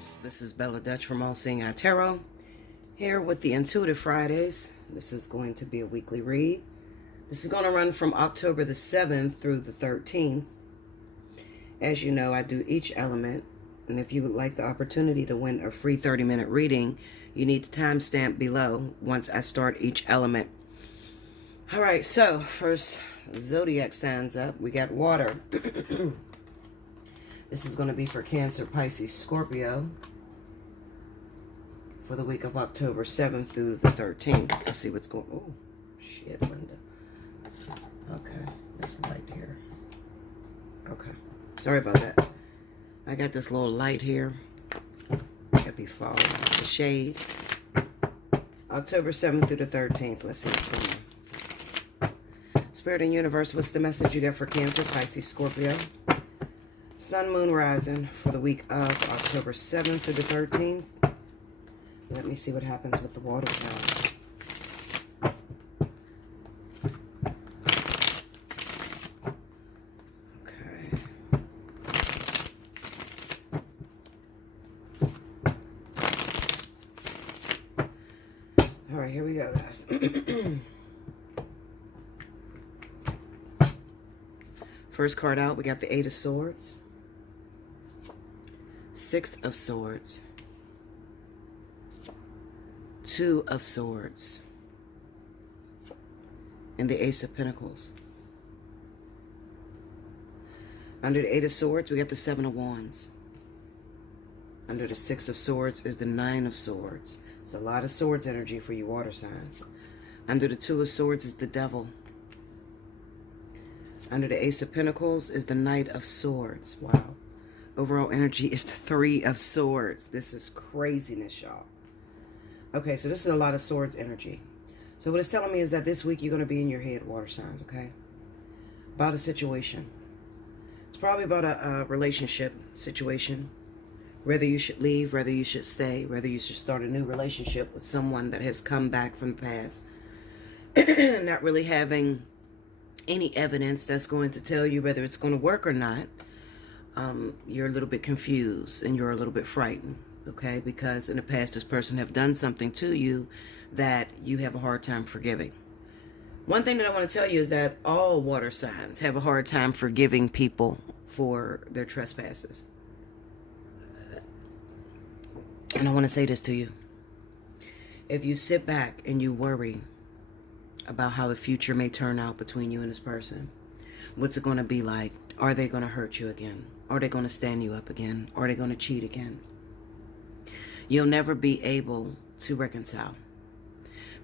universe. This is Bella Dutch from Allseeingeyetarot, here with the Intuitive Fridays. This is going to be a weekly read. This is going to run from October the 7th through the 13th. As you know, I do each element, and if you would like the opportunity to win a free 30-minute reading, you need to timestamp below once I start each element. All right, so first zodiac signs up. We got water. This is going to be for Cancer, Pisces, Scorpio for the week of October 7th through the 13th. Let's see what's going on. Oh, shit, Linda. Okay, there's light here. Okay, sorry about that. I got this little light here. Could be falling off the shade. October 7th through the 13th. Let's see what's going on. Spirit and Universe, what's the message you got for Cancer, Pisces, Scorpio? Sun, Moon, Rising for the week of October 7th through the 13th. Let me see what happens with the water sign. Okay. All right, here we go, guys. First card out, we got the Eight of Swords. Six of Swords, Two of Swords, and the Ace of Pentacles. Under the Eight of Swords, we got the Seven of Wands. Under the Six of Swords is the Nine of Swords. It's a lot of swords energy for you water signs. Under the Two of Swords is the Devil. Under the Ace of Pentacles is the Knight of Swords. Wow. Overall energy is the Three of Swords. This is craziness, y'all. Okay, so this is a lot of swords energy. So what it's telling me is that this week you're going to be in your head, water signs, okay? About a situation. It's probably about a relationship situation. Whether you should leave, whether you should stay, whether you should start a new relationship with someone that has come back from the past. Not really having any evidence that's going to tell you whether it's going to work or not. You're a little bit confused and you're a little bit frightened, okay? Because in the past, this person have done something to you that you have a hard time forgiving. One thing that I want to tell you is that all water signs have a hard time forgiving people for their trespasses. And I want to say this to you. If you sit back and you worry about how the future may turn out between you and this person, what's it going to be like? Are they going to hurt you again? Are they going to stand you up again? Are they going to cheat again? You'll never be able to reconcile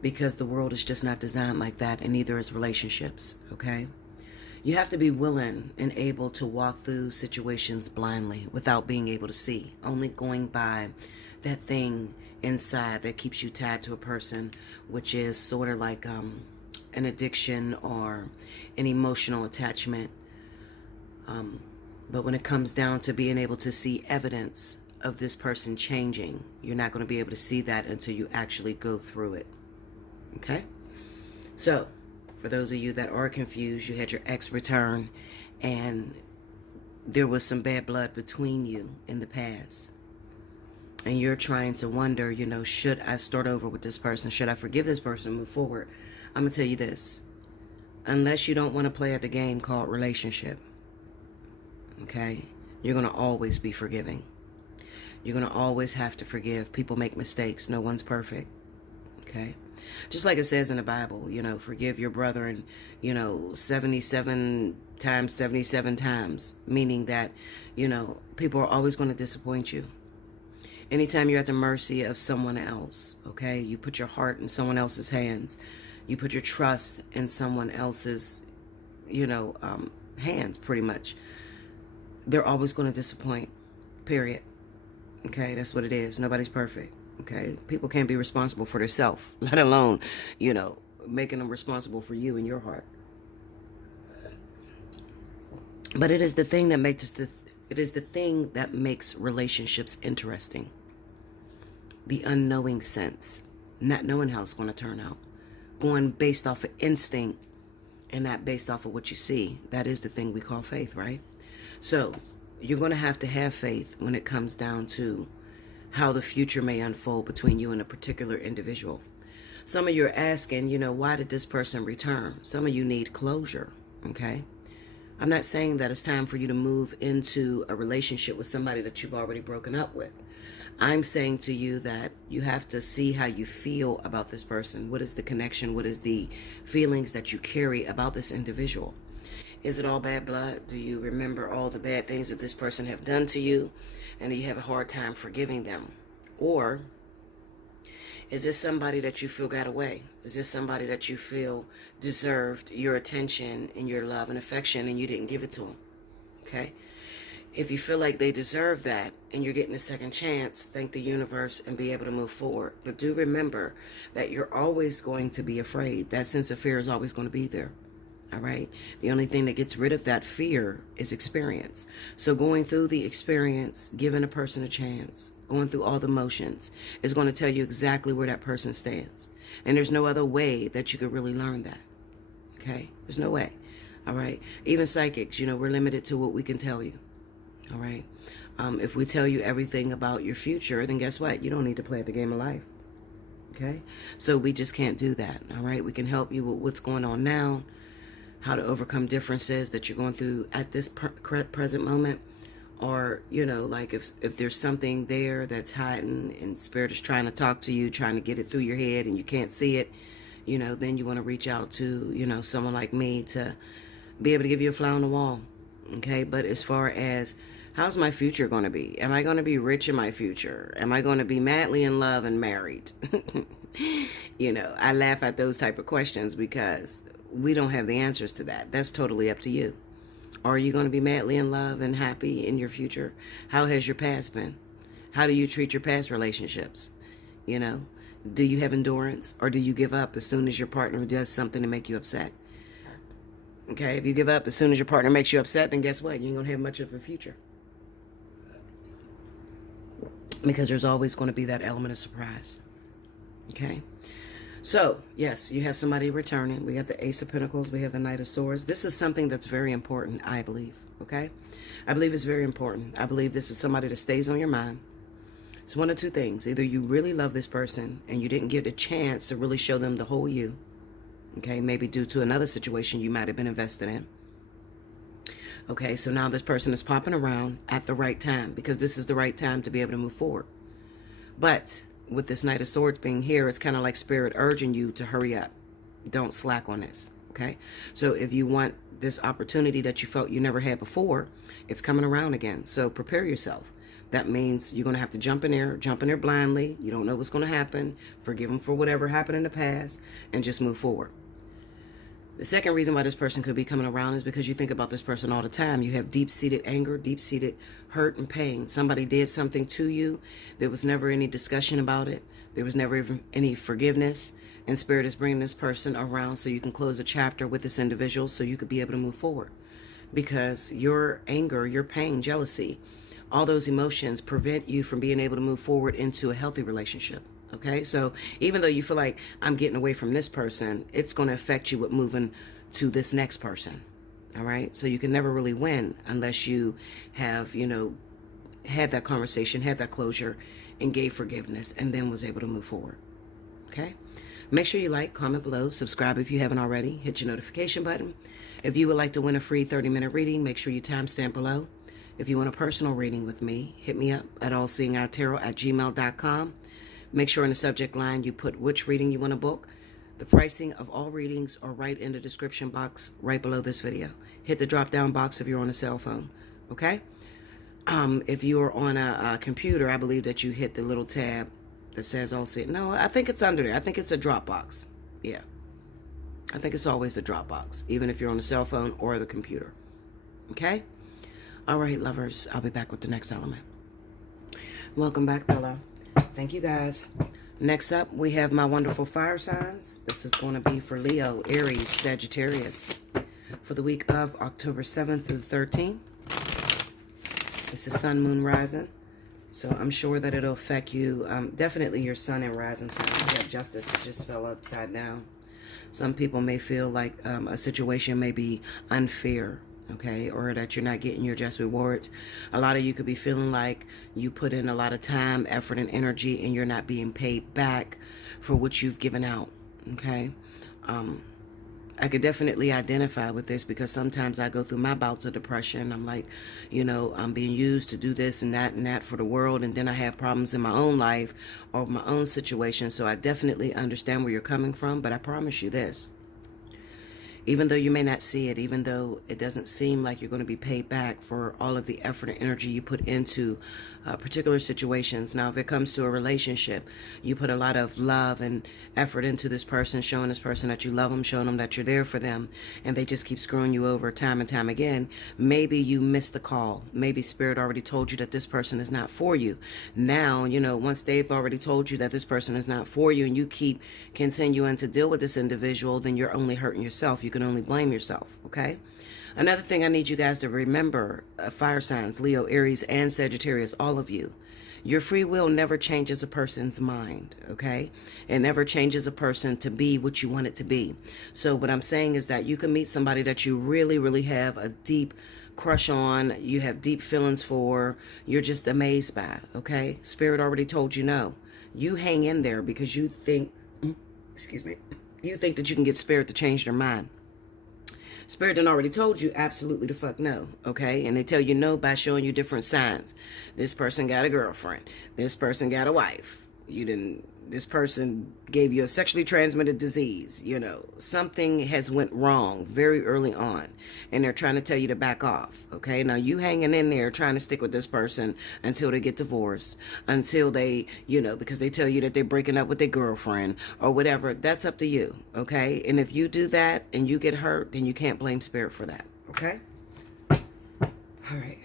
because the world is just not designed like that, and neither is relationships, okay? You have to be willing and able to walk through situations blindly without being able to see, only going by that thing inside that keeps you tied to a person, which is sort of like an addiction or an emotional attachment. But when it comes down to being able to see evidence of this person changing, you're not going to be able to see that until you actually go through it. Okay? So, for those of you that are confused, you had your ex return and there was some bad blood between you in the past. And you're trying to wonder, you know, should I start over with this person? Should I forgive this person and move forward? I'm going to tell you this. Unless you don't want to play at the game called relationship, okay, you're going to always be forgiving. You're going to always have to forgive. People make mistakes. No one's perfect, okay? Just like it says in the Bible, you know, forgive your brother and, 77 times, 77 times, meaning that, people are always going to disappoint you. Anytime you're at the mercy of someone else, okay, you put your heart in someone else's hands. You put your trust in someone else's, hands, pretty much. They're always going to disappoint, period. Okay, that's what it is. Nobody's perfect, okay? People can't be responsible for themselves, let alone, making them responsible for you and your heart. But it is the thing that makes relationships interesting. The unknowing sense, not knowing how it's going to turn out. Going based off of instinct and not based off of what you see. That is the thing we call faith, right? So you're going to have faith when it comes down to how the future may unfold between you and a particular individual. Some of you are asking, why did this person return? Some of you need closure, okay? I'm not saying that it's time for you to move into a relationship with somebody that you've already broken up with. I'm saying to you that you have to see how you feel about this person. What is the connection? What is the feelings that you carry about this individual? Is it all bad blood? Do you remember all the bad things that this person have done to you, and do you have a hard time forgiving them? Or is this somebody that you feel got away? Is this somebody that you feel deserved your attention and your love and affection, and you didn't give it to them? Okay? If you feel like they deserve that and you're getting a second chance, thank the universe and be able to move forward. But do remember that you're always going to be afraid. That sense of fear is always going to be there. All right? The only thing that gets rid of that fear is experience. So going through the experience, giving a person a chance, going through all the motions is going to tell you exactly where that person stands. And there's no other way that you could really learn that. Okay? There's no way. All right? Even psychics, we're limited to what we can tell you. All right? If we tell you everything about your future, then guess what? You don't need to play the game of life. Okay? So we just can't do that. All right? We can help you with what's going on now, how to overcome differences that you're going through at this present moment. Or, like if there's something there that's hiding and spirit is trying to talk to you, trying to get it through your head and you can't see it, then you want to reach out to, someone like me to be able to give you a fly on the wall. Okay? But as far as how's my future going to be? Am I going to be rich in my future? Am I going to be madly in love and married? I laugh at those type of questions because we don't have the answers to that. That's totally up to you. Are you going to be madly in love and happy in your future? How has your past been? How do you treat your past relationships? Do you have endurance, or do you give up as soon as your partner does something to make you upset? Okay, if you give up as soon as your partner makes you upset, then guess what? You ain't going to have much of a future. Because there's always going to be that element of surprise. Okay? So, yes, you have somebody returning. We have the Ace of Pentacles. We have the Knight of Swords. This is something that's very important, I believe. Okay? I believe it's very important. I believe this is somebody that stays on your mind. It's one of two things. Either you really love this person and you didn't get a chance to really show them the whole you. Okay? Maybe due to another situation you might have been invested in. Okay, so now this person is popping around at the right time, because this is the right time to be able to move forward. But with this Knight of Swords being here, it's kind of like spirit urging you to hurry up. Don't slack on this, okay? So if you want this opportunity that you felt you never had before, it's coming around again. So prepare yourself. That means you're going to have to jump in there blindly. You don't know what's going to happen. Forgive them for whatever happened in the past and just move forward. The second reason why this person could be coming around is because you think about this person all the time. You have deep-seated anger, deep-seated hurt and pain. Somebody did something to you. There was never any discussion about it. There was never even any forgiveness. And Spirit is bringing this person around so you can close a chapter with this individual so you could be able to move forward. Because your anger, your pain, jealousy, all those emotions prevent you from being able to move forward into a healthy relationship. Okay, so even though you feel like I'm getting away from this person, it's going to affect you with moving to this next person. All right, so you can never really win unless you have, had that conversation, had that closure, and gave forgiveness, and then was able to move forward. Okay, make sure you like, comment below, subscribe if you haven't already, hit your notification button. If you would like to win a free 30-minute reading, make sure you timestamp below. If you want a personal reading with me, hit me up at allseeingeyetarot@gmail.com. Make sure in the subject line you put which reading you want to book. The pricing of all readings are right in the description box right below this video. Hit the drop down box if you're on a cell phone. Okay? If you're on a computer, I believe that you hit the little tab that says Allseeing. No, I think it's under there. I think it's a drop box. Yeah. I think it's always the drop box, even if you're on a cell phone or the computer. Okay? All right, lovers. I'll be back with the next element. Welcome back, Bella. Thank you, guys. Next up, we have my wonderful fire signs. This is going to be for Leo, Aries, Sagittarius for the week of October 7th through 13th. This is Sun, Moon, Rising. So I'm sure that it'll affect you. Definitely your Sun and Rising sign. You have Justice that just fell upside down. Some people may feel like a situation may be unfair. okay, or that you're not getting your just rewards. A lot of you could be feeling like you put in a lot of time, effort, and energy, and you're not being paid back for what you've given out, okay? I could definitely identify with this because sometimes I go through my bouts of depression. I'm like, I'm being used to do this and that for the world, and then I have problems in my own life or my own situation. So I definitely understand where you're coming from, but I promise you this. Even though you may not see it, even though it doesn't seem like you're going to be paid back for all of the effort and energy you put into particular situations. Now, if it comes to a relationship, you put a lot of love and effort into this person, showing this person that you love them, showing them that you're there for them, and they just keep screwing you over time and time again. Maybe you missed the call. Maybe Spirit already told you that this person is not for you. Now, once they've already told you that this person is not for you and you keep continuing to deal with this individual, then you're only hurting yourself. You can only blame yourself, okay? Another thing I need you guys to remember, fire signs, Leo, Aries, and Sagittarius, all of you, your free will never changes a person's mind, okay? It never changes a person to be what you want it to be. So what I'm saying is that you can meet somebody that you really, really have a deep crush on, you have deep feelings for, you're just amazed by, okay? Spirit already told you no. You hang in there because you think, you think that you can get Spirit to change their mind. Spirit done already told you absolutely the fuck no, okay? And they tell you no by showing you different signs. This person got a girlfriend. This person got a wife. This person gave you a sexually transmitted disease. Something has went wrong very early on, and they're trying to tell you to back off, okay? Now, you hanging in there trying to stick with this person until they get divorced, until they, because they tell you that they're breaking up with their girlfriend or whatever. That's up to you, okay? And if you do that and you get hurt, then you can't blame Spirit for that, okay? All right.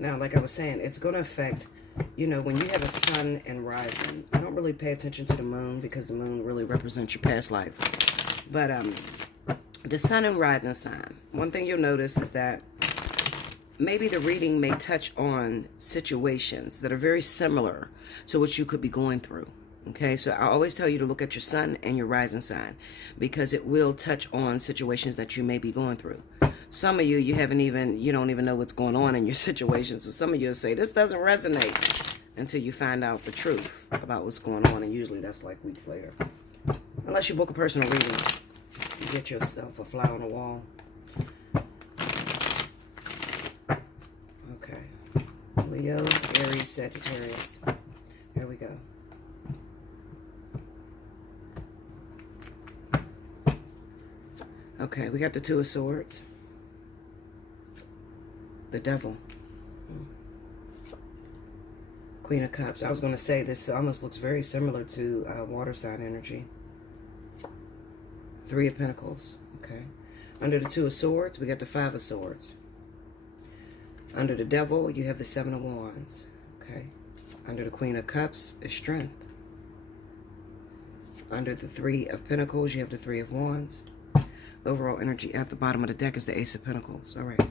Now, like I was saying, it's going to affect... when you have a sun and rising, I don't really pay attention to the moon because the moon really represents your past life. But the sun and rising sign, one thing you'll notice is that maybe the reading may touch on situations that are very similar to what you could be going through. Okay, so I always tell you to look at your sun and your rising sign because it will touch on situations that you may be going through. Some of you, you don't even know what's going on in your situation. So some of you will say, this doesn't resonate until you find out the truth about what's going on. And usually that's like weeks later. Unless you book a personal reading, you get yourself a fly on the wall. Okay. Leo, Aries, Sagittarius. Here we go. Okay, we got the Two of Swords. The Devil. Queen of Cups. I was going to say this almost looks very similar to water sign energy. Three of Pentacles. Okay. Under the Two of Swords, we got the Five of Swords. Under the Devil, you have the Seven of Wands. Okay. Under the Queen of Cups is Strength. Under the Three of Pentacles, you have the Three of Wands. Overall energy at the bottom of the deck is the Ace of Pentacles. All right.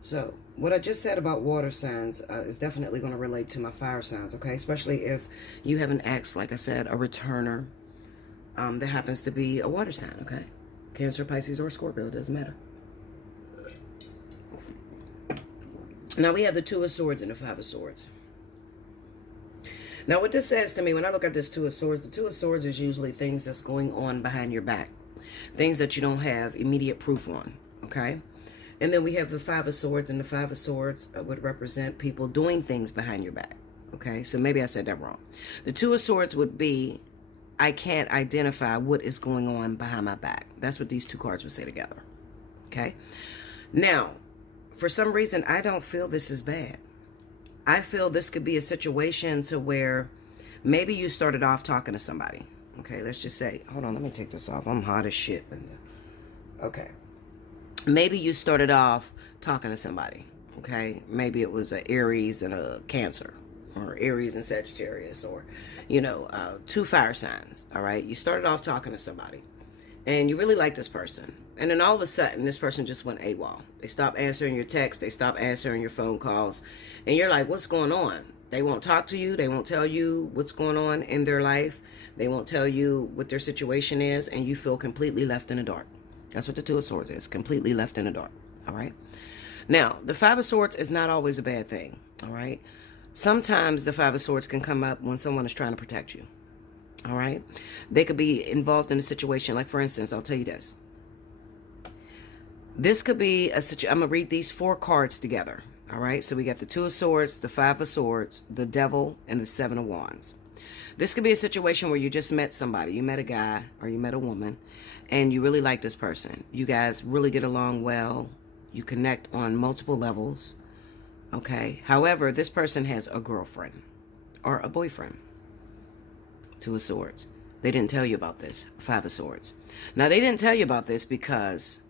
So, what I just said about water signs is definitely going to relate to my fire signs, okay? Especially if you have an ex, like I said, a returner that happens to be a water sign, okay? Cancer, Pisces, or Scorpio, it doesn't matter. Now, we have the Two of Swords and the Five of Swords. Now, what this says to me, when I look at this Two of Swords, the Two of Swords is usually things that's going on behind your back. Things that you don't have immediate proof on, okay? And then we have the Five of Swords, and the Five of Swords would represent people doing things behind your back. Okay, so maybe I said that wrong. The Two of Swords would be, I can't identify what is going on behind my back. That's what these two cards would say together. Okay, now, for some reason, I don't feel this is bad. I feel this could be a situation to where maybe you started off talking to somebody. Okay, let's just say, hold on, let me take this off. I'm hot as shit, Linda. Okay. Maybe you started off talking to somebody, okay? Maybe it was an Aries and a Cancer, or Aries and Sagittarius, or, two fire signs, all right? You started off talking to somebody, and you really like this person. And then all of a sudden, this person just went AWOL. They stopped answering your texts. They stopped answering your phone calls. And you're like, what's going on? They won't talk to you. They won't tell you what's going on in their life. They won't tell you what their situation is, and you feel completely left in the dark. That's what the Two of Swords is. Completely left in the dark. All right. Now, the Five of Swords is not always a bad thing. All right. Sometimes the Five of Swords can come up when someone is trying to protect you. All right. They could be involved in a situation. Like, for instance, I'll tell you this. This could be a situation. I'm going to read these 4 cards together. All right. So we got the Two of Swords, the Five of Swords, the Devil, and the Seven of Wands. This could be a situation where you just met somebody. You met a guy or you met a woman and you really like this person. You guys really get along well. You connect on multiple levels. Okay. However, this person has a girlfriend or a boyfriend. Two of Swords. They didn't tell you about this. Five of Swords. Now, they didn't tell you about this because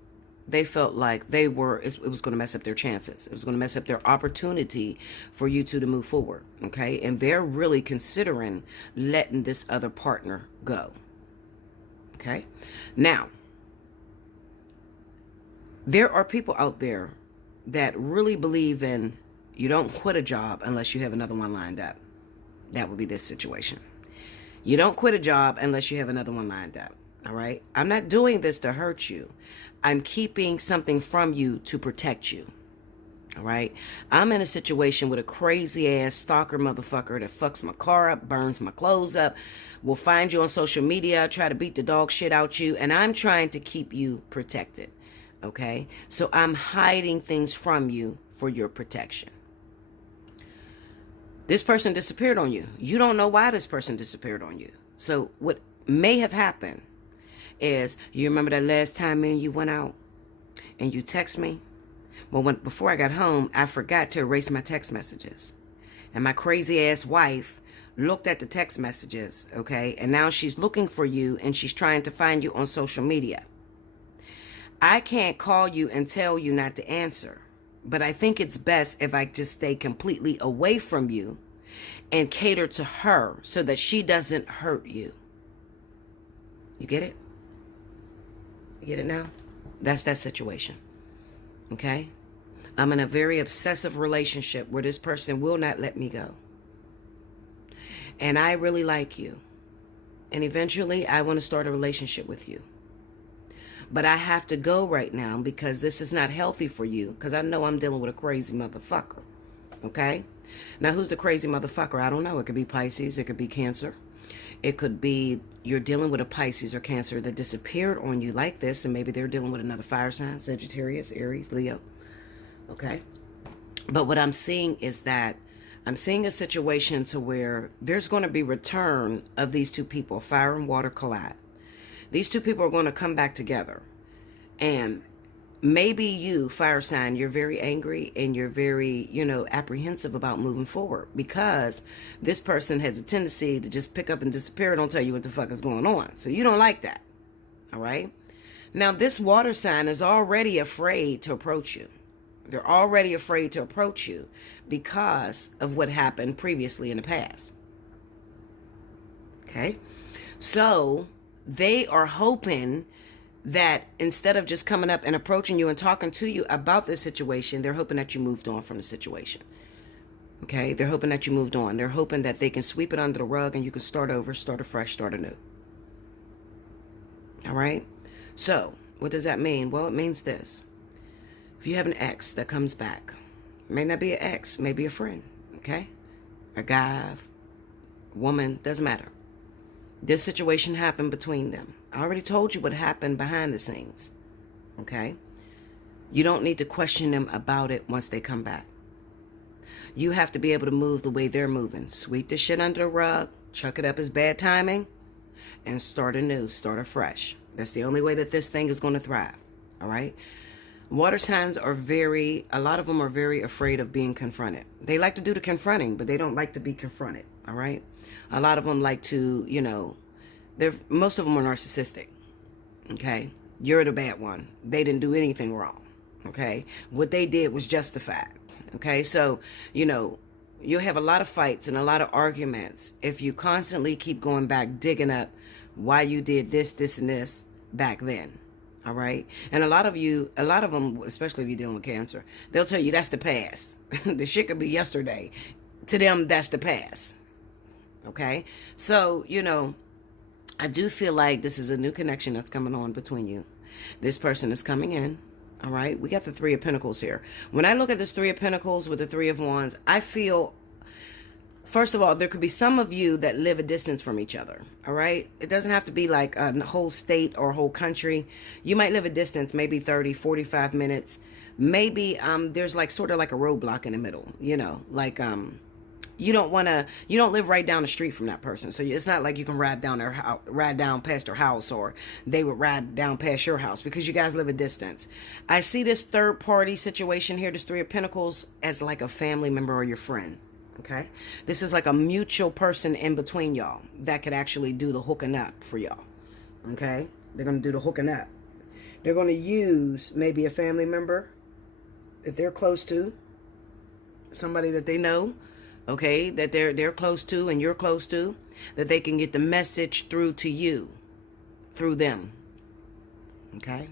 they felt like it was going to mess up their chances. It was going to mess up their opportunity for you two to move forward. Okay. And they're really considering letting this other partner go. Okay. Now, there are people out there that really believe in you don't quit a job unless you have another one lined up. That would be this situation. You don't quit a job unless you have another one lined up. All right. I'm not doing this to hurt you. I'm keeping something from you to protect you. All right. I'm in a situation with a crazy ass stalker motherfucker that fucks my car up, burns my clothes up, will find you on social media, try to beat the dog shit out you. And I'm trying to keep you protected. Okay. So I'm hiding things from you for your protection. This person disappeared on you. You don't know why this person disappeared on you. So what may have happened is, you remember that last time me and you went out and you text me? Well, before I got home, I forgot to erase my text messages. And my crazy ass wife looked at the text messages, okay? And now she's looking for you and she's trying to find you on social media. I can't call you and tell you not to answer, but I think it's best if I just stay completely away from you and cater to her so that she doesn't hurt you. You get it? You get it now? That's that situation. Okay? I'm in a very obsessive relationship where this person will not let me go. And I really like you. And eventually I want to start a relationship with you. But I have to go right now because this is not healthy for you, because I know I'm dealing with a crazy motherfucker. Okay? Now, who's the crazy motherfucker? I don't know. It could be Pisces. It could be Cancer. It could be you're dealing with a Pisces or Cancer that disappeared on you like this, and maybe they're dealing with another fire sign, Sagittarius, Aries, Leo. Okay? But what I'm seeing is that I'm seeing a situation to where there's going to be return of these two people. Fire and water collide. These two people are going to come back together. And maybe you, fire sign, you're very angry and you're very, apprehensive about moving forward because this person has a tendency to just pick up and disappear and don't tell you what the fuck is going on. So you don't like that. All right. Now, this water sign is already afraid to approach you. They're already afraid to approach you because of what happened previously in the past. Okay. So they are hoping that instead of just coming up and approaching you and talking to you about this situation, they're hoping that you moved on from the situation. Okay? They're hoping that you moved on. They're hoping that they can sweep it under the rug and you can start over, start afresh, start anew. All right? So, what does that mean? Well, it means this. If you have an ex that comes back, it may not be an ex, maybe a friend. Okay? A guy, woman, doesn't matter. This situation happened between them. I already told you what happened behind the scenes. Okay? You don't need to question them about it once they come back. You have to be able to move the way they're moving. Sweep the shit under the rug, chuck it up as bad timing, and start anew, start afresh. That's the only way that this thing is going to thrive. All right? Water signs are a lot of them are very afraid of being confronted. They like to do the confronting, but they don't like to be confronted. All right? A lot of them like to, most of them are narcissistic. Okay? You're the bad one. They didn't do anything wrong. Okay? What they did was justified. Okay? So, you'll have a lot of fights and a lot of arguments if you constantly keep going back, digging up why you did this, and this back then. All right? And a lot of them, especially if you're dealing with Cancer, they'll tell you that's the past. The shit could be yesterday. To them, that's the past. Okay? So, I do feel like this is a new connection that's coming on between you. This person is coming in. All right. We got the Three of Pentacles here. When I look at this Three of Pentacles with the Three of Wands, I feel, first of all, there could be some of you that live a distance from each other. All right. It doesn't have to be like a whole state or a whole country. You might live a distance, maybe 30, 45 minutes. Maybe there's like sort of like a roadblock in the middle, you know, like you don't live right down the street from that person. So it's not like you can ride down past their house, or they would ride down past your house, because you guys live a distance. I see this third party situation here, this Three of Pentacles, as like a family member or your friend. Okay. This is like a mutual person in between y'all that could actually do the hooking up for y'all. Okay. They're going to do the hooking up. They're going to use maybe a family member that they're close to, somebody that they know, okay, that they're close to and you're close to, that they can get the message through to you, through them. Okay?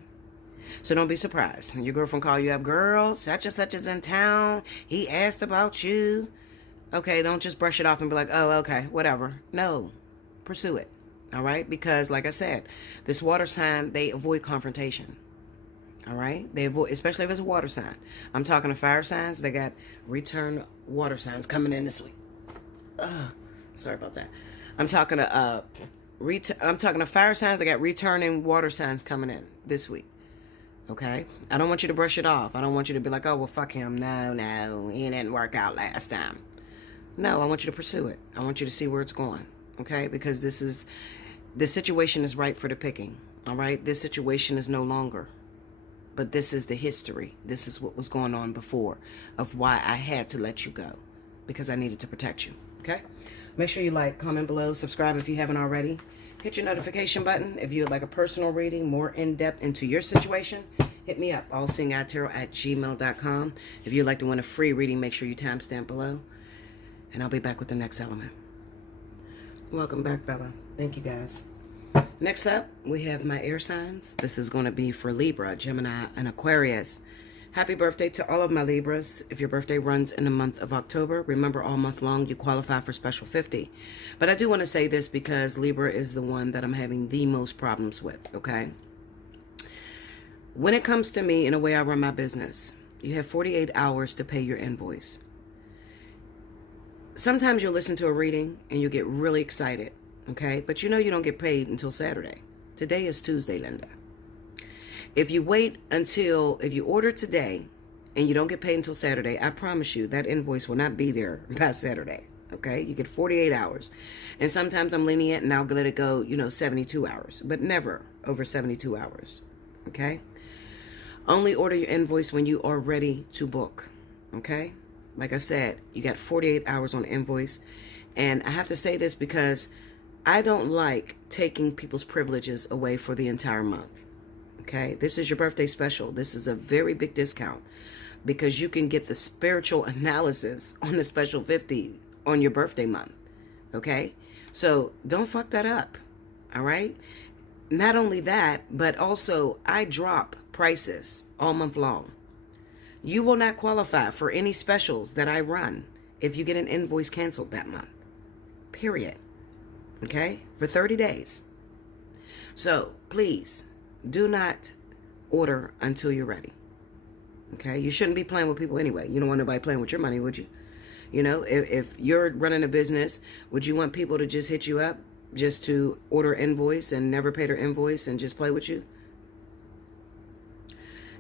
So don't be surprised. Your girlfriend call you up, girl, such and such is in town. He asked about you. Okay, don't just brush it off and be like, oh, okay, whatever. No, pursue it. All right? Because like I said, this water sign, they avoid confrontation. All right? They avoid, especially if it's a water sign. I'm talking to fire signs. They got return water signs coming in this week. Sorry about that. I'm talking to fire signs. They got returning water signs coming in this week. Okay? I don't want you to brush it off. I don't want you to be like, oh, well, fuck him. No, he didn't work out last time. No, I want you to pursue it. I want you to see where it's going. Okay? Because this situation is ripe for the picking. All right? This situation is no longer. But this is the history. This is what was going on before, of why I had to let you go, because I needed to protect you. Okay? Make sure you like, comment below, subscribe if you haven't already. Hit your notification button if you would like a personal reading, more in-depth into your situation. Hit me up, allseeingeyetarot@gmail.com. If you'd like to win a free reading, make sure you timestamp below. And I'll be back with the next element. Welcome back, Bella. Thank you, guys. Next up, we have my air signs. This is going to be for Libra, Gemini, and Aquarius. Happy birthday to all of my Libras. If your birthday runs in the month of October, remember all month long you qualify for Special 50. But I do want to say this because Libra is the one that I'm having the most problems with, okay? When it comes to me and the way I run my business, you have 48 hours to pay your invoice. Sometimes you'll listen to a reading and you'll get really excited. Okay, but you know you don't get paid until Saturday. Today is Tuesday, Linda. If you order today and you don't get paid until Saturday, I promise you that invoice will not be there by Saturday. Okay, you get 48 hours. And sometimes I'm lenient and I'll let it go, 72 hours, but never over 72 hours. Okay, only order your invoice when you are ready to book. Okay, like I said, you got 48 hours on the invoice. And I have to say this because I don't like taking people's privileges away for the entire month. Okay? This is your birthday special. This is a very big discount because you can get the spiritual analysis on the Special 50 on your birthday month. Okay? So don't fuck that up. All right? Not only that, but also I drop prices all month long. You will not qualify for any specials that I run if you get an invoice canceled that month. Period. Okay? For 30 days. So, please, do not order until you're ready. Okay? You shouldn't be playing with people anyway. You don't want nobody playing with your money, would you? If you're running a business, would you want people to just hit you up just to order invoice and never pay their invoice and just play with you?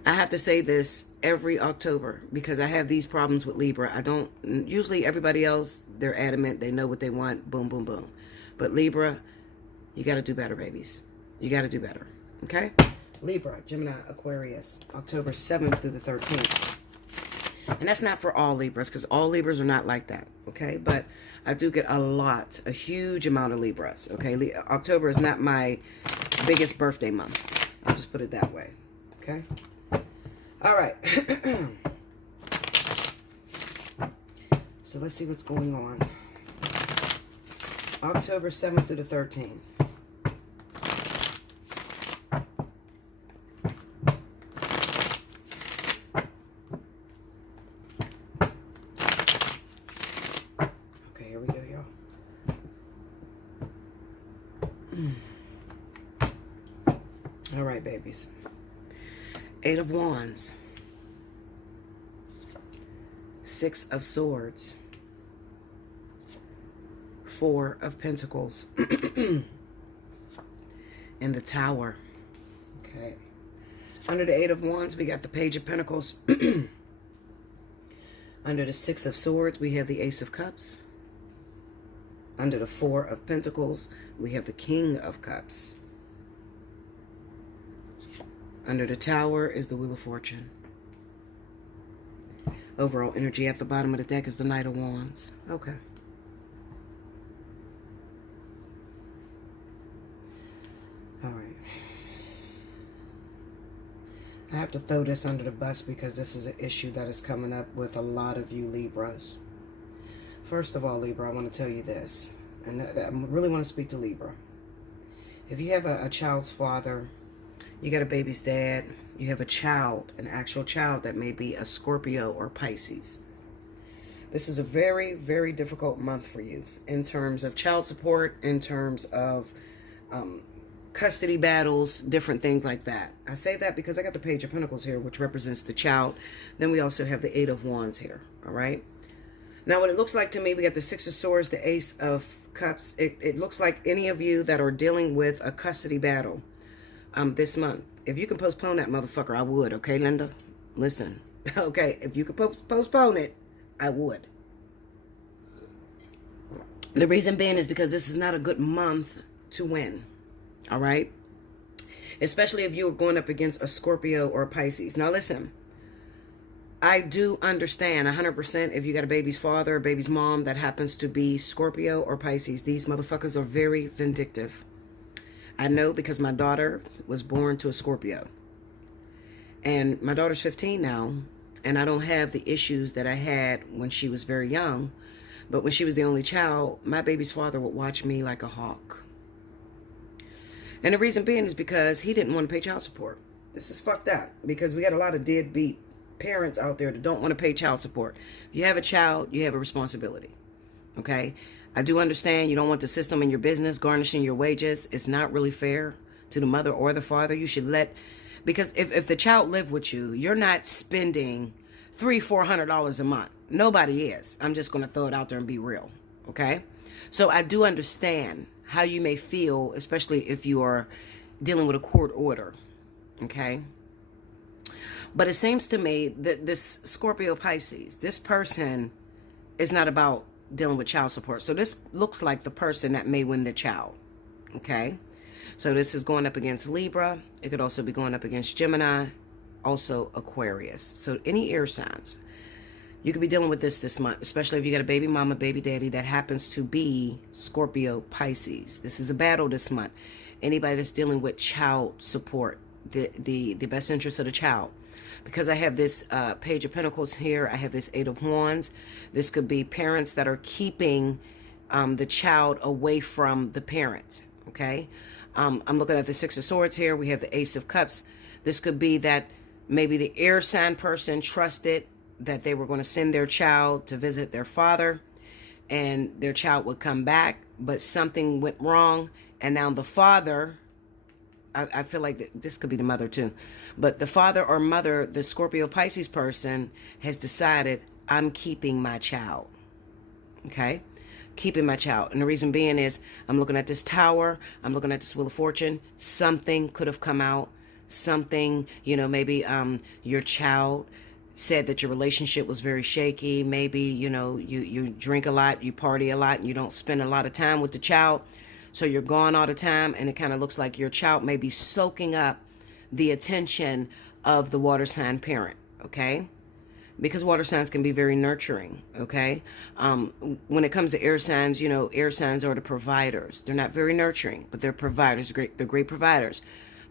I have to say this every October because I have these problems with Libra. Usually everybody else, they're adamant. They know what they want. Boom, boom, boom. But Libra, you got to do better, babies. You got to do better. Okay? Libra, Gemini, Aquarius, October 7th through the 13th. And that's not for all Libras because all Libras are not like that. Okay? But I do get a huge amount of Libras. Okay? October is not my biggest birthday month. I'll just put it that way. Okay? All right. So let's see what's going on. October 7th through the 13th. Okay, here we go, y'all. All right, baby. babies. 8 of Wands. 6 of Swords. 4 of Pentacles. And the Tower. Okay. Under the 8 of Wands, we got the Page of Pentacles. Under the 6 of Swords, we have the Ace of Cups. Under the 4 of Pentacles, we have the King of Cups. Under the Tower is the Wheel of Fortune. Overall energy at the bottom of the deck is the Knight of Wands. Okay. All right. I have to throw this under the bus because this is an issue that is coming up with a lot of you Libras. First of all, Libra, I want to tell you this, and I really want to speak to Libra. If you have a child's father, you got a baby's dad, you have a child, an actual child that may be a Scorpio or Pisces. This is a very, very difficult month for you in terms of child support, in terms of custody battles, different things like that. I say that because I got the Page of Pentacles here, which represents the child. Then we also have the 8 of Wands here, all right? Now, what it looks like to me, we got the 6 of Swords, the Ace of Cups. It looks like any of you that are dealing with a custody battle this month. If you can postpone that motherfucker, I would, okay, Linda? Listen, okay, if you could postpone it, I would. The reason being is because this is not a good month to win. All right. Especially if you're going up against a Scorpio or a Pisces. Now, listen, I do understand 100% if you got a baby's father, a baby's mom that happens to be Scorpio or Pisces. These motherfuckers are very vindictive. I know because my daughter was born to a Scorpio. And my daughter's 15 now. And I don't have the issues that I had when she was very young. But when she was the only child, my baby's father would watch me like a hawk. And the reason being is because he didn't want to pay child support. This is fucked up because we got a lot of deadbeat parents out there that don't want to pay child support. If you have a child, you have a responsibility. Okay? I do understand you don't want the system in your business garnishing your wages. It's not really fair to the mother or the father. You should because if the child live with you, you're not spending $300-400 a month. Nobody is. I'm just going to throw it out there and be real. Okay? So I do understand how you may feel, especially if you are dealing with a court order, okay? But it seems to me that this Scorpio Pisces, this person is not about dealing with child support. So this looks like the person that may win the child, okay? So this is going up against Libra. It could also be going up against Gemini, also Aquarius. So any air signs. You could be dealing with this month, especially if you got a baby mama, baby daddy that happens to be Scorpio, Pisces. This is a battle this month. Anybody that's dealing with child support, the best interest of the child. Because I have this Page of Pentacles here, I have this 8 of Wands. This could be parents that are keeping the child away from the parents, okay? I'm looking at the 6 of Swords here. We have the Ace of Cups. This could be that maybe the air sign person trusted that they were going to send their child to visit their father and their child would come back, but something went wrong. And now the father, I feel like this could be the mother too, but the father or mother, the Scorpio Pisces person has decided, I'm keeping my child. Okay. Keeping my child. And the reason being is I'm looking at this Tower. I'm looking at this Wheel of Fortune. Something could have come out. Something, maybe your child said that your relationship was very shaky. Maybe, you drink a lot, you party a lot, and you don't spend a lot of time with the child. So you're gone all the time, and it kind of looks like your child may be soaking up the attention of the water sign parent, okay? Because water signs can be very nurturing, okay? When it comes to air signs, air signs are the providers. They're not very nurturing, but they're providers. They're great providers.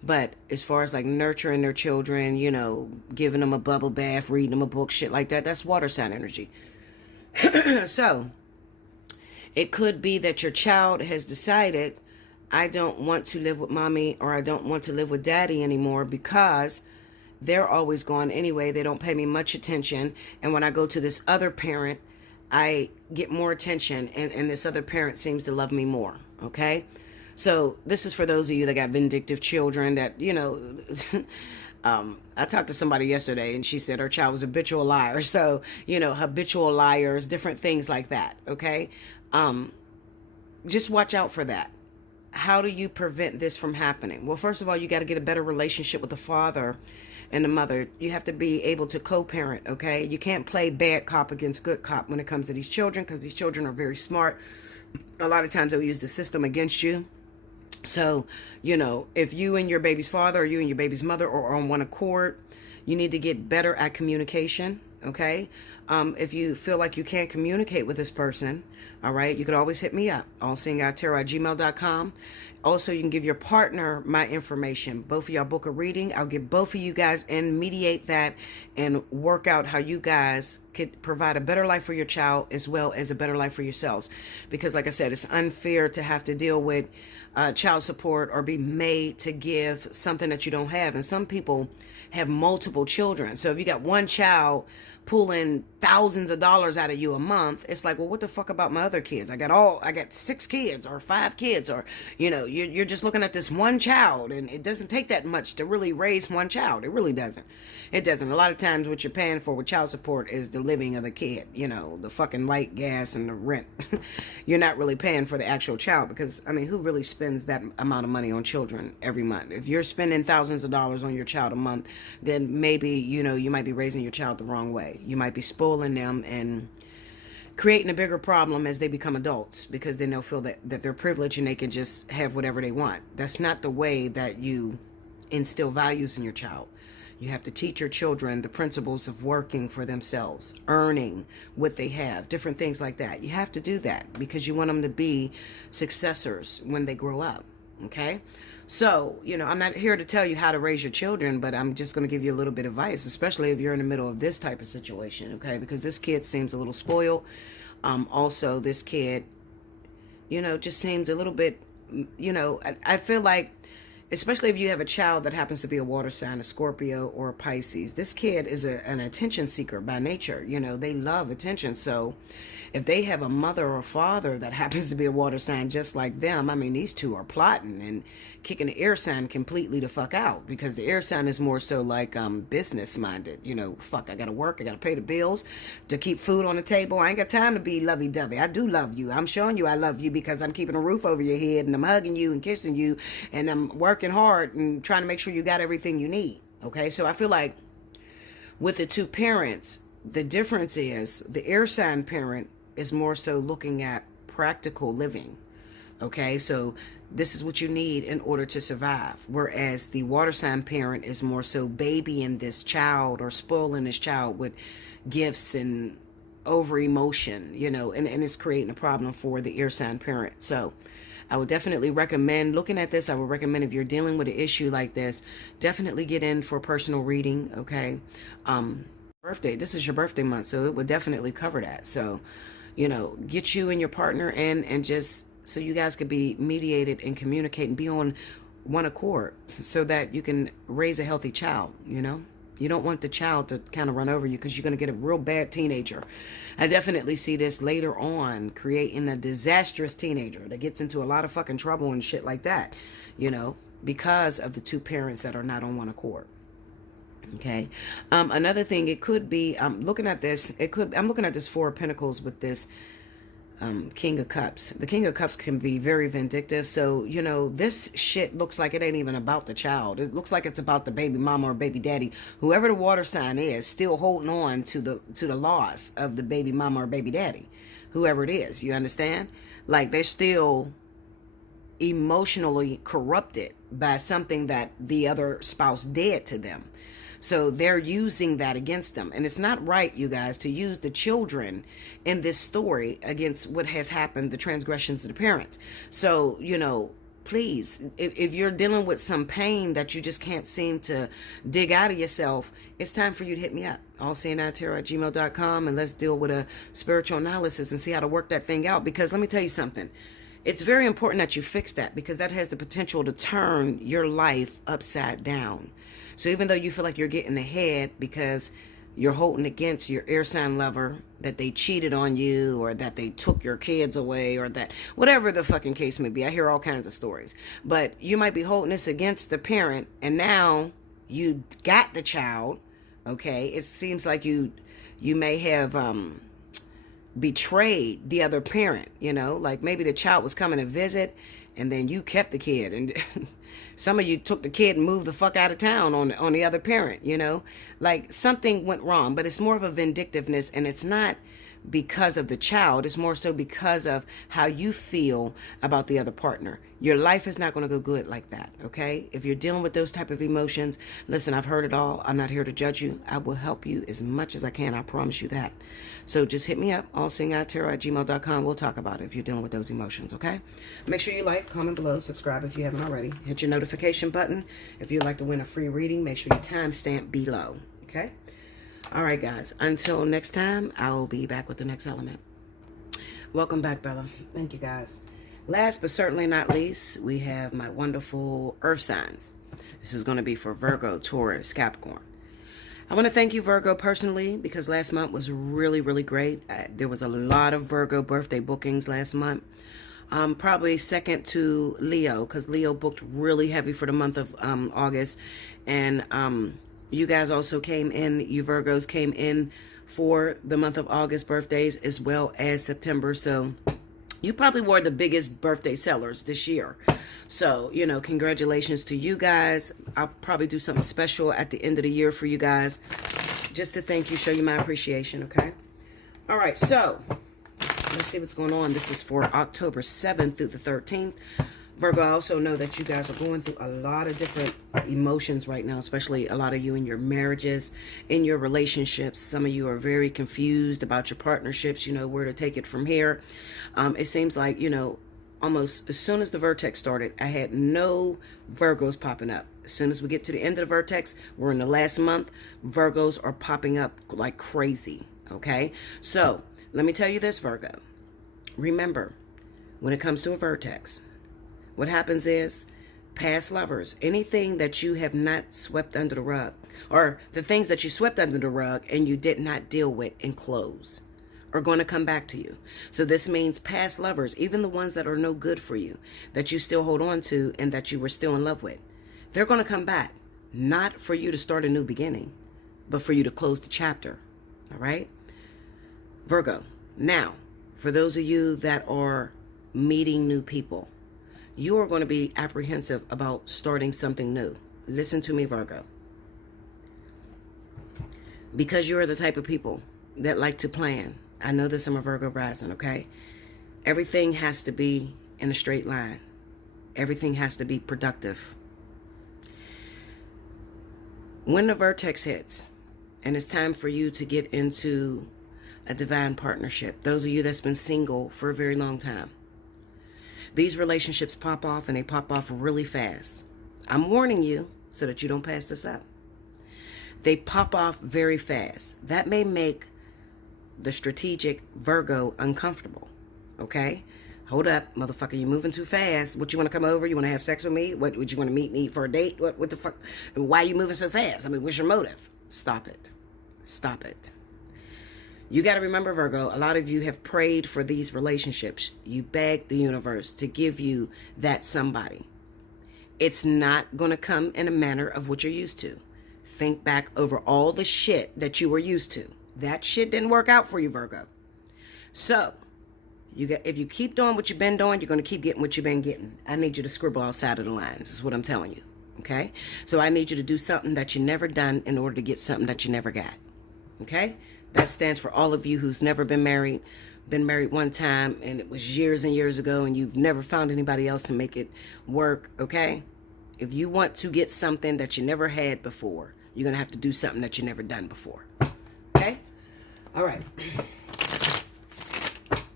But as far as like nurturing their children, giving them a bubble bath, reading them a book, shit like that, that's water sign energy. So it could be that your child has decided, I don't want to live with mommy or I don't want to live with daddy anymore because they're always gone anyway. They don't pay me much attention. And when I go to this other parent, I get more attention and this other parent seems to love me more. Okay. So this is for those of you that got vindictive children that, I talked to somebody yesterday and she said her child was a habitual liar. So, habitual liars, different things like that. Okay. Just watch out for that. How do you prevent this from happening? Well, first of all, you got to get a better relationship with the father and the mother. You have to be able to co-parent, okay? You can't play bad cop against good cop when it comes to these children, because these children are very smart. A lot of times they'll use the system against you. So, if you and your baby's father or you and your baby's mother are on one accord, you need to get better at communication, okay? If you feel like you can't communicate with this person, all right, you could always hit me up, allseeingeyetarot@gmail.com. Also, you can give your partner my information. Both of y'all book a reading. I'll get both of you guys and mediate that and work out how you guys could provide a better life for your child as well as a better life for yourselves. Because like I said, it's unfair to have to deal with child support or be made to give something that you don't have. And some people have multiple children. So if you got one child pulling thousands of dollars out of you a month, it's like, well, what the fuck about my other kids? I got 6 kids or 5 kids, or you're just looking at this one child, and it doesn't take that much to really raise one child. It really doesn't. It doesn't. A lot of times what you're paying for with child support is the living of the kid, the fucking light, gas, and the rent. You're not really paying for the actual child, because who really spends that amount of money on children every month? If you're spending thousands of dollars on your child a month, then maybe you might be raising your child the wrong way. You might be spoiling them and creating a bigger problem as they become adults, because then they'll feel that they're privileged and they can just have whatever they want. That's not the way that you instill values in your child. You have to teach your children the principles of working for themselves, earning what they have, different things like that. You have to do that because you want them to be successors when they grow up. Okay? So, I'm not here to tell you how to raise your children, but I'm just going to give you a little bit of advice, especially if you're in the middle of this type of situation, okay? Because this kid seems a little spoiled. Also, this kid, just seems a little bit, I feel like, especially if you have a child that happens to be a water sign, a Scorpio or a Pisces, this kid is an attention seeker by nature. They love attention. So if they have a mother or father that happens to be a water sign just like them, these two are plotting and kicking the air sign completely the fuck out, because the air sign is more so like business minded. I gotta work, I gotta pay the bills to keep food on the table. I ain't got time to be lovey-dovey. I do love you. I'm showing you I love you because I'm keeping a roof over your head and I'm hugging you and kissing you and I'm working hard and trying to make sure you got everything you need. Okay, so I feel like with the two parents, the difference is the air sign parent is more so looking at practical living. Okay, so this is what you need in order to survive. Whereas the water sign parent is more so babying this child or spoiling this child with gifts and over emotion, and it's creating a problem for the air sign parent. So I would definitely recommend looking at this. I would recommend, if you're dealing with an issue like this, definitely get in for a personal reading. Okay. Birthday. This is your birthday month, so it would definitely cover that. So, get you and your partner in, and just so you guys could be mediated and communicate and be on one accord so that you can raise a healthy child. You don't want the child to kind of run over you, because you're going to get a real bad teenager. I definitely see this later on creating a disastrous teenager that gets into a lot of fucking trouble and shit like that, because of the two parents that are not on one accord. Okay. Another thing, it could be, I'm looking at this 4 of Pentacles with this King of Cups. The King of Cups can be very vindictive. So, this shit looks like it ain't even about the child. It looks like it's about the baby mama or baby daddy. Whoever the water sign is, still holding on to the loss of the baby mama or baby daddy. Whoever it is, you understand? Like, they're still emotionally corrupted by something that the other spouse did to them. So they're using that against them. And it's not right, you guys, to use the children in this story against what has happened, the transgressions of the parents. So, please, if you're dealing with some pain that you just can't seem to dig out of yourself, it's time for you to hit me up. Allseeingeyetarot@gmail.com, and let's deal with a spiritual analysis and see how to work that thing out. Because let me tell you something. It's very important that you fix that, because that has the potential to turn your life upside down. So even though you feel like you're getting ahead because, you're holding against your air sign lover, that they cheated on you, or that they took your kids away, or that whatever the fucking case may be. I hear all kinds of stories. But you might be holding this against the parent, and now you got the child. Okay, it seems like you may have betrayed the other parent, you know, like maybe the child was coming to visit and then you kept the kid, and some of you took the kid and moved the fuck out of town on the other parent, you know, like something went wrong. But it's more of a vindictiveness, and it's not because of the child. It's more so because of how you feel about the other partner. Your life is not going to go good like that. Okay, if you're dealing with those type of emotions, listen, I've heard it all. I'm not here to judge you. I will help you as much as I can. I promise you that. So just hit me up, allseeingeyetarot@gmail.com. We'll talk about it if you're dealing with those emotions. Okay, make sure you like, comment below, subscribe if you haven't already, hit your notification button if you'd like to win a free reading. Make sure you timestamp below. Okay. All right, guys. Until next time, I will be back with the next element. Welcome back, Bella. Thank you, guys. Last but certainly not least, we have my wonderful earth signs. This is going to be for Virgo, Taurus, Capricorn. I want to thank you, Virgo, personally, because last month was really, really great. There was a lot of Virgo birthday bookings last month. Probably second to Leo, because Leo booked really heavy for the month of August. And you guys also came in, you Virgos came in for the month of August birthdays as well as September. So you probably were the biggest birthday sellers this year. So, you know, congratulations to you guys. I'll probably do something special at the end of the year for you guys, just to thank you, show you my appreciation, okay? All right, so let's see what's going on. This is for October 7th through the 13th. Virgo, I also know that you guys are going through a lot of different emotions right now, especially a lot of you in your marriages, in your relationships. Some of you are very confused about your partnerships, you know, where to take it from here. It seems like, you know, almost as soon as the vertex started, I had no Virgos popping up. As soon as we get to the end of the vertex, we're in the last month, Virgos are popping up like crazy, okay? So let me tell you this, Virgo. Remember, when it comes to a vertex, what happens is past lovers, anything that you have not swept under the rug, or the things that you swept under the rug and you did not deal with and close, are going to come back to you. So this means past lovers, even the ones that are no good for you, that you still hold on to and that you were still in love with, they're going to come back, not for you to start a new beginning, but for you to close the chapter. All right, Virgo. Now, for those of you that are meeting new people, you are going to be apprehensive about starting something new. Listen to me, Virgo. Because you are the type of people that like to plan. I know this, I'm a Virgo rising, okay? Everything has to be in a straight line. Everything has to be productive. When the vertex hits and it's time for you to get into a divine partnership, those of you that's been single for a very long time, these relationships pop off, and they pop off really fast. I'm warning you so that you don't pass this up. They pop off very fast. That may make the strategic Virgo uncomfortable. Okay? Hold up, motherfucker, you're moving too fast. What, you want to come over? You want to have sex with me? What, would you want to meet me for a date? What the fuck? Why are you moving so fast? I mean, what's your motive? Stop it. Stop it. You got to remember, Virgo, a lot of you have prayed for these relationships. You begged the universe to give you that somebody. It's not going to come in a manner of what you're used to. Think back over all the shit that you were used to. That shit didn't work out for you, Virgo. So, if you keep doing what you've been doing, you're going to keep getting what you've been getting. I need you to scribble outside of the lines, is what I'm telling you. Okay? So I need you to do something that you never done in order to get something that you never got. Okay? That stands for all of you who's never been married one time, and it was years and years ago, and you've never found anybody else to make it work, okay? If you want to get something that you never had before, you're going to have to do something that you never done before, okay? All right.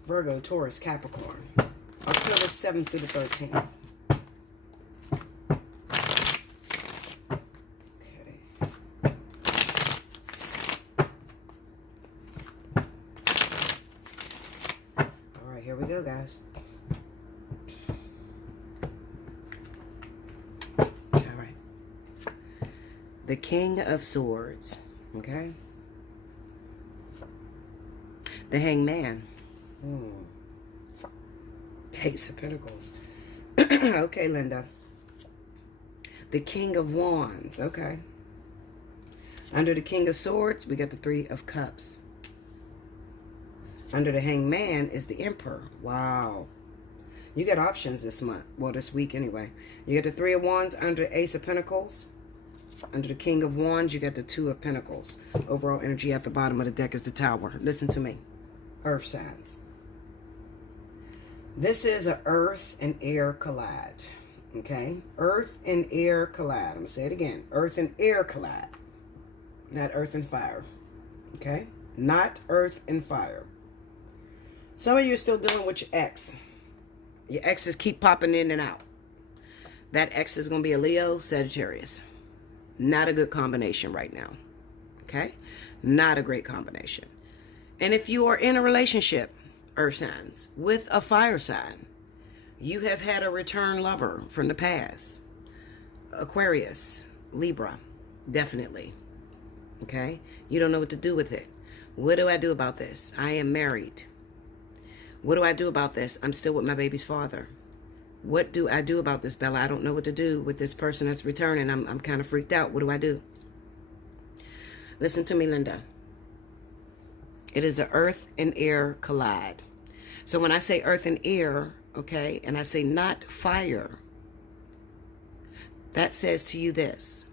Virgo, Taurus, Capricorn, October 7th through the 13th. Here we go, guys. All right. The King of Swords, okay? The Hangman. Ace of Pentacles. Okay, Linda. The King of Wands. Okay. Under the King of Swords, we got the Three of Cups. Under the Hangman is the Emperor. Wow. You got options this month. Well, this week anyway. You got the Three of Wands under Ace of Pentacles. Under the King of Wands, you got the Two of Pentacles. Overall energy at the bottom of the deck is the Tower. Listen to me. Earth signs. This is an earth and air collide. Okay? Earth and air collide. I'm going to say it again. Earth and air collide. Not earth and fire. Okay? Not earth and fire. Some of you are still dealing with your ex. Your exes keep popping in and out. That ex is going to be a Leo, Sagittarius. Not a good combination right now. Okay? Not a great combination. And if you are in a relationship, earth signs, with a fire sign, you have had a return lover from the past. Aquarius, Libra, definitely. Okay? You don't know what to do with it. What do I do about this? I am married. What do I do about this? I'm still with my baby's father. What do I do about this, Bella? I don't know what to do with this person that's returning. I'm kind of freaked out. What do I do? Listen to me, Linda. It is an earth and air collide. So when I say earth and air, okay, and I say not fire, that says to you this.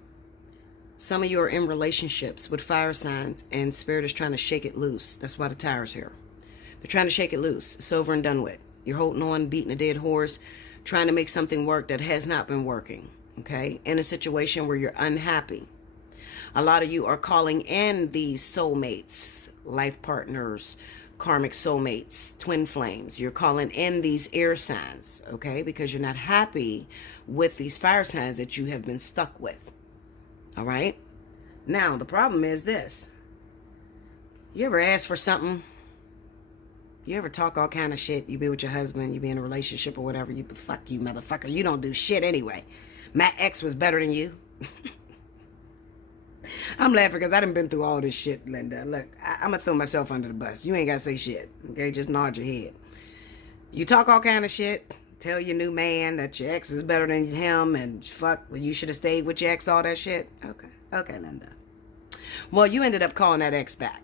Some of you are in relationships with fire signs and Spirit is trying to shake it loose. That's why the Tower's here. They're trying to shake it loose. It's over and done with. You're holding on, beating a dead horse, trying to make something work that has not been working, okay? In a situation where you're unhappy. A lot of you are calling in these soulmates, life partners, karmic soulmates, twin flames. You're calling in these air signs, okay? Because you're not happy with these fire signs that you have been stuck with, all right? Now, the problem is this. You ever ask for something? You ever talk all kind of shit? You be with your husband, you be in a relationship or whatever. You fuck you, motherfucker. You don't do shit anyway. My ex was better than you. I'm laughing because I done been through all this shit, Linda. Look, I'm going to throw myself under the bus. You ain't got to say shit, okay? Just nod your head. You talk all kind of shit. Tell your new man that your ex is better than him and fuck, well, you should have stayed with your ex, all that shit. Okay, Linda. Well, you ended up calling that ex back.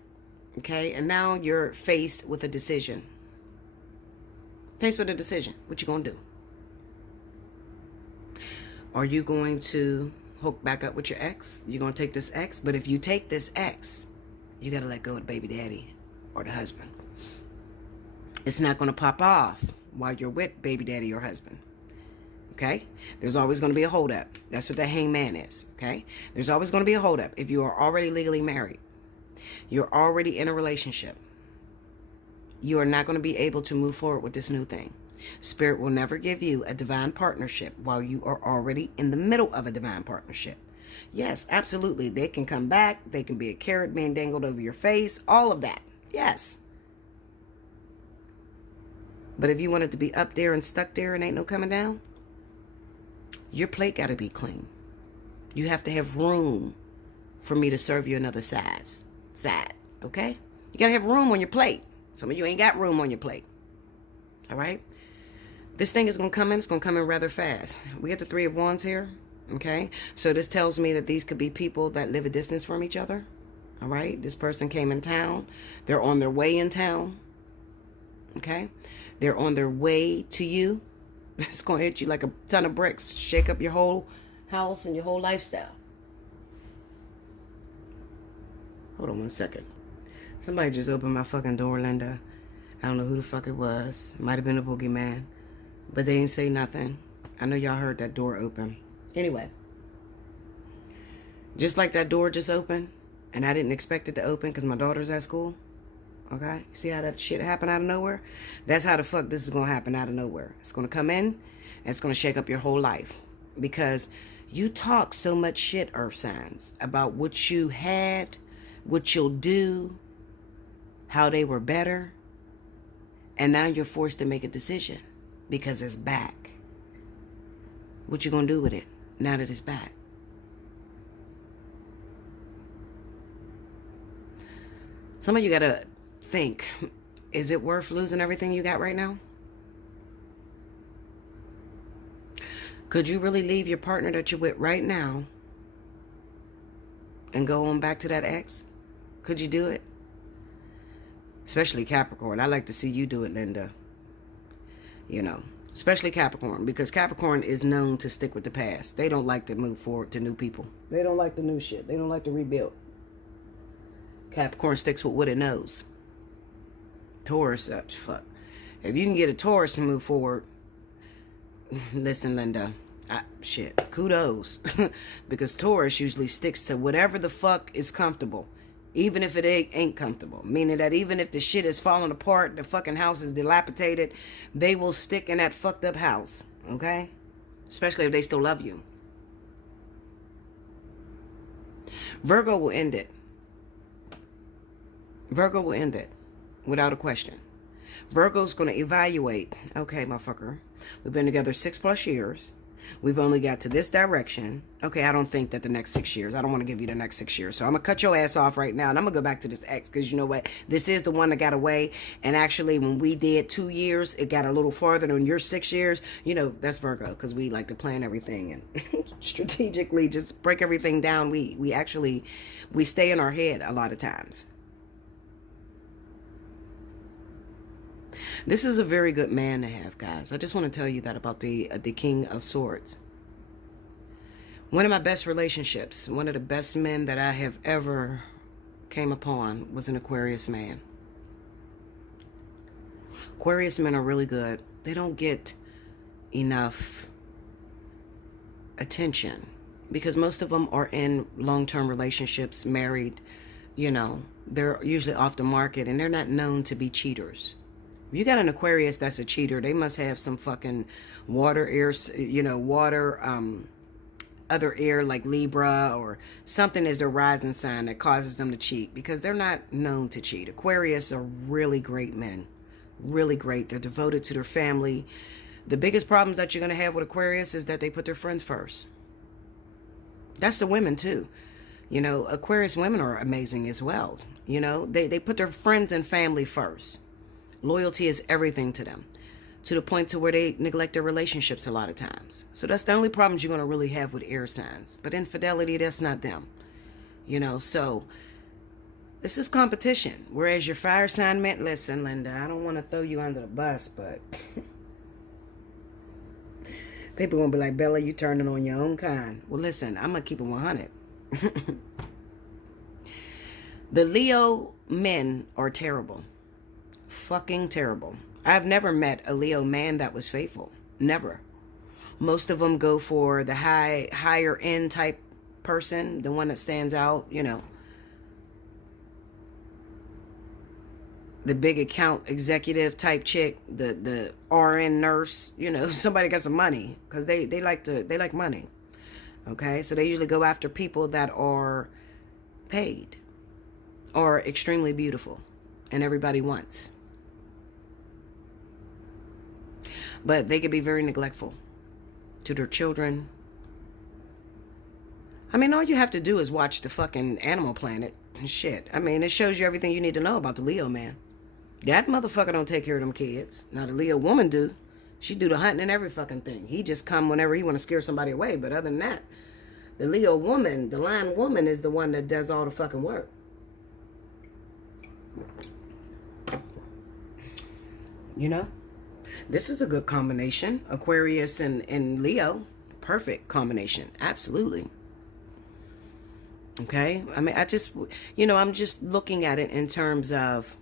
Okay, and now you're faced with a decision. Faced with a decision. What you gonna do? Are you going to hook back up with your ex? You gonna take this ex? But if you take this ex, you gotta let go of the baby daddy or the husband. It's not gonna pop off while you're with baby daddy or husband. Okay? There's always gonna be a hold up. That's what the hangman is. Okay? There's always gonna be a hold up if you are already legally married. You're already in a relationship. You are not going to be able to move forward with this new thing. Spirit will never give you a divine partnership while you are already in the middle of a divine partnership. Yes, absolutely. They can come back. They can be a carrot being dangled over your face. All of that. Yes. But if you want it to be up there and stuck there and ain't no coming down, your plate got to be clean. You have to have room for me to serve you another side, okay? You gotta have room on your plate. Some of you ain't got room on your plate. All right? This thing is gonna come in. It's gonna come in rather fast. We got the Three of Wands here, okay? So this tells me that these could be people that live a distance from each other. All right? This person came in town. They're on their way in town, okay? They're on their way to you. It's gonna hit you like a ton of bricks. Shake up your whole house and your whole lifestyle. Hold on one second. Somebody just opened my fucking door, Linda. I don't know who the fuck it was. It might have been a boogeyman. But they didn't say nothing. I know y'all heard that door open. Anyway. Just like that door just opened. And I didn't expect it to open because my daughter's at school. Okay? See how that shit happened out of nowhere? That's how the fuck this is going to happen out of nowhere. It's going to come in. And it's going to shake up your whole life. Because you talk so much shit, earth signs, about what you had, what you'll do, how they were better, and now you're forced to make a decision because it's back. What you gonna do with it now that it's back? Some of you gotta think Is it worth losing everything you got right now? Could you really leave your partner that you're with right now and go on back to that ex? Could you do it? Especially Capricorn. I like to see you do it, Linda. You know, especially Capricorn, because Capricorn is known to stick with the past. They don't like to move forward to new people. They don't like the new shit. They don't like to rebuild. Capricorn sticks with what it knows. Taurus, fuck. If you can get a Taurus to move forward, listen, Linda, shit, kudos. Because Taurus usually sticks to whatever the fuck is comfortable, even if it ain't comfortable. Meaning that even if the shit is falling apart, the fucking house is dilapidated, they will stick in that fucked up house, okay? Especially if they still love you. Virgo will end it. Virgo will end it. Without a question. Virgo's going to evaluate. Okay, motherfucker. We've been together 6+ years. We've only got to this direction. Okay, I don't think that the next 6 years. I don't want to give you the next 6 years. So I'm going to cut your ass off right now. And I'm going to go back to this ex. Because you know what? This is the one that got away. And actually, when we did 2 years, it got a little farther than your 6 years. You know, that's Virgo. Because we like to plan everything. And strategically just break everything down. We stay in our head a lot of times. This is a very good man to have, guys. I just want to tell you that about the King of Swords. One of my best relationships, one of the best men that I have ever came upon was an Aquarius man. Aquarius men are really good. They don't get enough attention because most of them are in long-term relationships, married, you know. They're usually off the market and they're not known to be cheaters. If you got an Aquarius that's a cheater, they must have some fucking water air, you know, other air like Libra or something is their rising sign that causes them to cheat because they're not known to cheat. Aquarius are really great men. Really great. They're devoted to their family. The biggest problems that you're going to have with Aquarius is that they put their friends first. That's the women too. You know, Aquarius women are amazing as well. You know, they put their friends and family first. Loyalty is everything to them, to the point to where they neglect their relationships a lot of times. So that's the only problems you're going to really have with air signs. But infidelity, that's not them. You know, so this is competition. Whereas your fire sign meant, listen, Linda, I don't want to throw you under the bus, but people going to be like, Bella, you turning on your own kind. Well, listen, I'm going to keep it 100. The Leo men are terrible. Fucking terrible. I've never met a Leo man that was faithful. Never. Most of them go for the higher end type person, the one that stands out, you know. The big account executive type chick, the RN nurse, you know, somebody got some money because they like money. Okay? So they usually go after people that are paid or extremely beautiful and everybody wants. But they could be very neglectful to their children. I mean, all you have to do is watch the fucking Animal Planet. Shit. I mean, it shows you everything you need to know about the Leo man. That motherfucker don't take care of them kids. Now, the Leo woman do. She do the hunting and every fucking thing. He just come whenever he want to scare somebody away. But other than that, the Leo woman, the lion woman is the one that does all the fucking work. You know? This is a good combination. Aquarius and Leo. Perfect combination. Absolutely. Okay? I mean, I'm just looking at it in terms of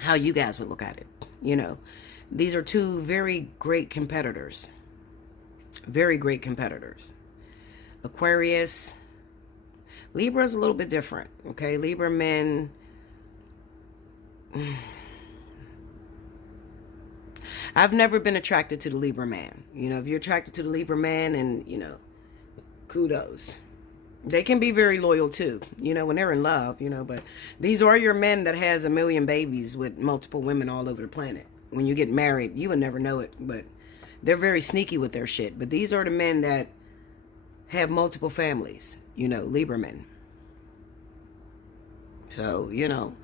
how you guys would look at it. You know, these are two very great competitors. Very great competitors. Aquarius. Libra's a little bit different. Okay? Libra men... I've never been attracted to the Libra man. You know, if you're attracted to the Libra man, and, you know, kudos. They can be very loyal too, you know, when they're in love, you know, but these are your men that has a million babies with multiple women all over the planet. When you get married, you would never know it, but they're very sneaky with their shit. But these are the men that have multiple families, you know, Libra men. So, you know,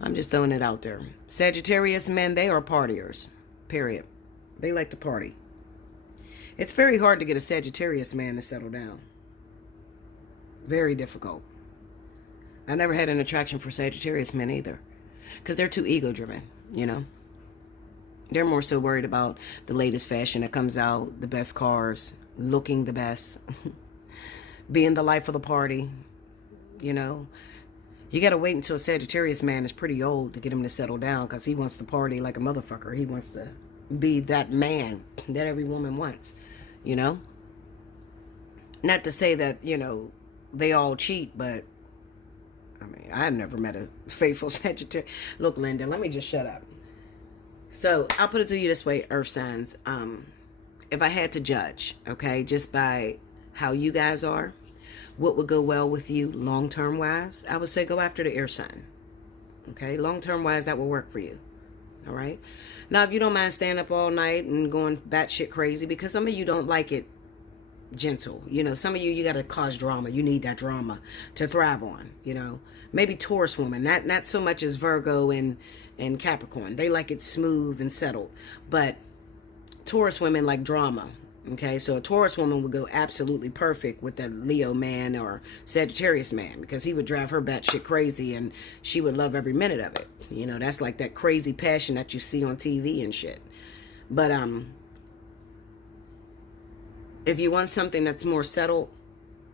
I'm just throwing it out there. Sagittarius men, they are partiers. Period. They like to party. It's very hard to get a Sagittarius man to settle down. Very difficult. I never had an attraction for Sagittarius men either. Because they're too ego-driven, you know. They're more so worried about the latest fashion that comes out, the best cars, looking the best, being the life of the party, you know. You got to wait until a Sagittarius man is pretty old to get him to settle down, because he wants to party like a motherfucker. He wants to be that man that every woman wants, you know. Not to say that, you know, they all cheat, but I mean, I never met a faithful Sagittarius. Look, Linda, let me just shut up. So I'll put it to you this way, Earth signs. If I had to judge, okay, just by how you guys are, what would go well with you long-term wise, I would say go after the air sign. Okay, long-term wise, that will work for you. All right. Now, if you don't mind staying up all night and going batshit crazy, because some of you don't like it gentle, you know, some of you got to cause drama. You need that drama to thrive on, you know. Maybe Taurus woman, not so much as Virgo and Capricorn. They like it smooth and settled, but Taurus women like drama. Okay, so a Taurus woman would go absolutely perfect with that Leo man or Sagittarius man, because he would drive her batshit crazy and she would love every minute of it. You know, that's like that crazy passion that you see on TV and shit. But if you want something that's more settled,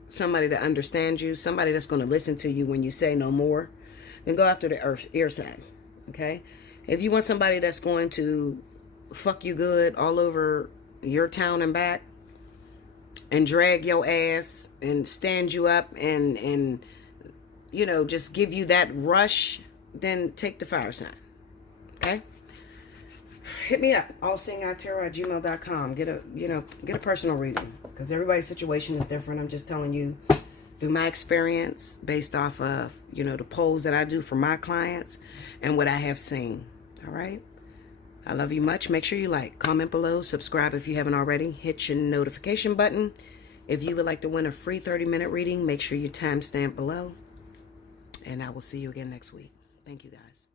somebody that understands you, somebody that's going to listen to you when you say no more, then go after the air sign. Okay, if you want somebody that's going to fuck you good all over your town and back, and drag your ass and stand you up and you know, just give you that rush, then take the fire sign. Okay, hit me up, allseeingeyetarot@gmail.com. Get a personal reading, because everybody's situation is different. I'm just telling you through my experience, based off of, you know, the polls that I do for my clients and what I have seen. All right. I love you much. Make sure you like, comment below, subscribe if you haven't already. Hit your notification button. If you would like to win a free 30-minute reading, make sure you timestamp below. And I will see you again next week. Thank you, guys.